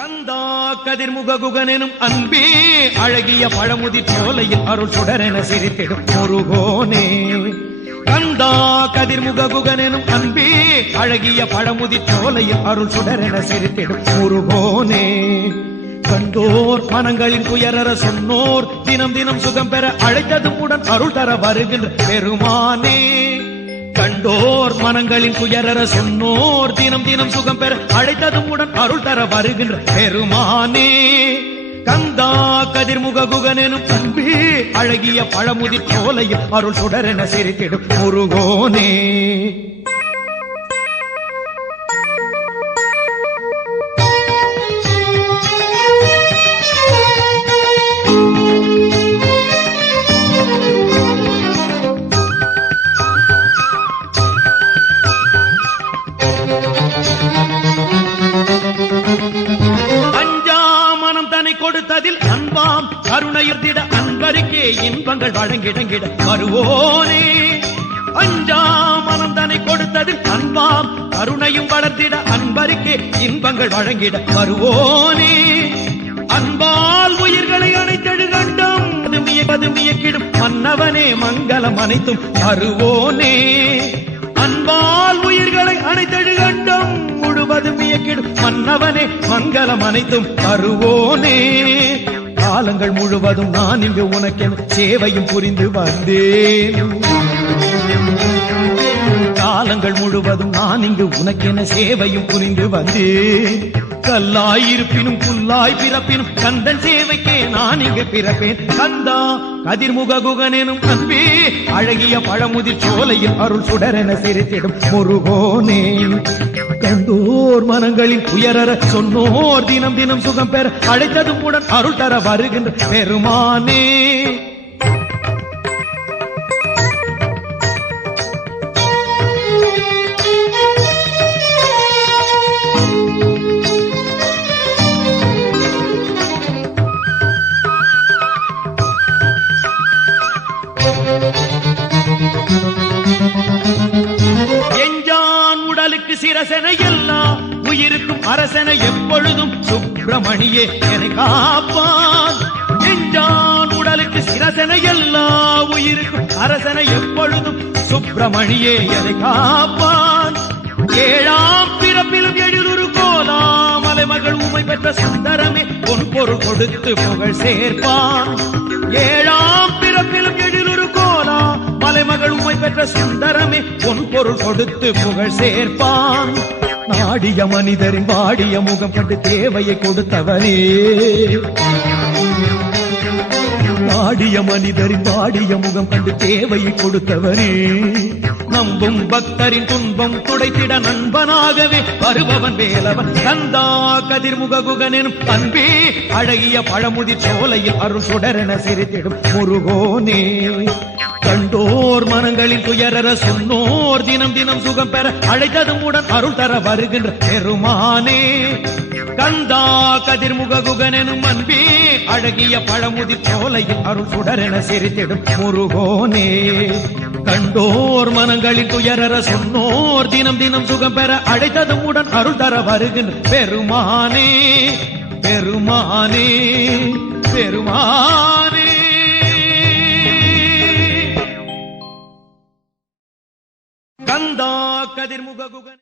கந்தா கதிர்முக குகனெனும் அன்பே அழகிய பழமுதி சோலையில் அருள் சுடரென சிரித்திடும் முருகோனே. கந்தா கதிர்முக குகனெனும் அன்பே அழகிய பழமுதி சோலையில் அருள் சுடரென சிரித்திடும் முருகோனே. கண்டோர் மனங்களின் துயரற சொன்னோர் தினம் தினம் சுகம் பெற அழைத்ததும் உடன் அருள் தர வருகின்ற பெருமானே. கண்டோர் மனங்களின் துயரற சொன்னோர் தினம் தினம் சுகம் பெற அழைத்ததும் உடன் அருள் தர வருகின்ற பெருமானே. கந்தா கதிர்முக குகனெனும் அன்பே அழகிய பழமுதி சோலையில் அருள் சுடரென சிரித்திடும் முருகோனே. கொடுத்ததில் அன்பாம் கருணையுத்திட அன்பருக்கே இன்பங்கள் வழங்கிடங்கிட வருவோனே. அஞ்சா மனம் தன்னை கொடுத்ததில் அன்பாம் கருணையும் வளர்த்திட அன்பருக்கே இன்பங்கள் வழங்கிட வருவோனே. அன்பால் உயிர்களை அனைத்தெழு கண்டம் பதுமியக்கிடும் மன்னவனே மங்களம் அனைத்தும் தருவோனே. அன்பால் உயிர்களை அனைத்தெழு கண்டம் முழுவதும் இயக்கிடும் மன்னவனே மங்களம் அனைத்தும் தருவோனே. காலங்கள் முழுவதும் நான் இங்கு உனக்கென சேவையும் புரிந்து வந்தேன். காலங்கள் முழுவதும் நான் இங்கு உனக்கென சேவையும் புரிந்து வந்தேன். கல்லாயிருப்பினும் புல்லாய் பிறப்பினும் கந்தன் சேவைக்கே நான் இங்கு பிறப்பேன். கந்தா கதிர்முக குகனெனும் அன்பே அழகிய பழமுதிர் சோலையில் அருள் சுடரென சிரித்திடும் முருகோனே. கண்டோர் மனங்களில் உயரற சொன்னோர் தினம் தினம் சுகம் பெற அழைத்ததும் உடன் அருள் தர வருகின்ற பெருமானே. சிரசன எல்லா உயிருக்கும் அரசன எப்பொழுதும் சுப்பிரமணியே என காப்பான். எஞ்சான் உடலுக்கு சிரசன எல்லா உயிருக்கும் அரசன எப்பொழுதும் சுப்பிரமணியே என காப்பான். ஏழாம் பிறப்பிலும் எழிலுரு கோலாமலை மகள் உமை பெற்ற சுந்தரமே பொன் பொருள் கொடுத்து புகழ் சேர்ப்பான். ஏழாம் பிறப்பிலும் எழிலுரு கோலா மலைமகள் உமை பெற்ற சுந்தரமே பொன் பொருள் கொடுத்து புகழ் சேர்ப்பான். நாடிய மனிதரின் வாடிய முகம் கண்டு தேவையை கொடுத்தவனே. நாடிய மனிதரின் வாடிய முகம் கண்டு தேவையை கொடுத்தவனே. நம்பும் பக்தரின் துன்பம் துடைத்திட நண்பனாகவே வருபவன் வேலவன். கந்தா கதிர்முக குகனெனும் அன்பே அழகிய பழமுதி சோலையில் அருள் சுடரென சிரித்திடும் முருகோனே. கண்டோர் மனங்களில் துயரற சொன்னோர் தினம் தினம் சுகம் பெற அழைத்ததும் உடன் அருள் தர வருகின்ற பெருமானே. கந்தா கதிர்முக குகனெனும் அன்பே அழகிய பழமுதி சோலையில் அருள் சுடரென சிரித்திடும் முருகோனே. கண்டோர் மனங்களில் துயரற சொன்னோர் தினம் தினம் சுகம் பெற அழைத்ததும் உடன் அருள் தர வருகின்ற பெருமானே. பெருமானே பெருமானே. கந்தா கதிர்முக குகன்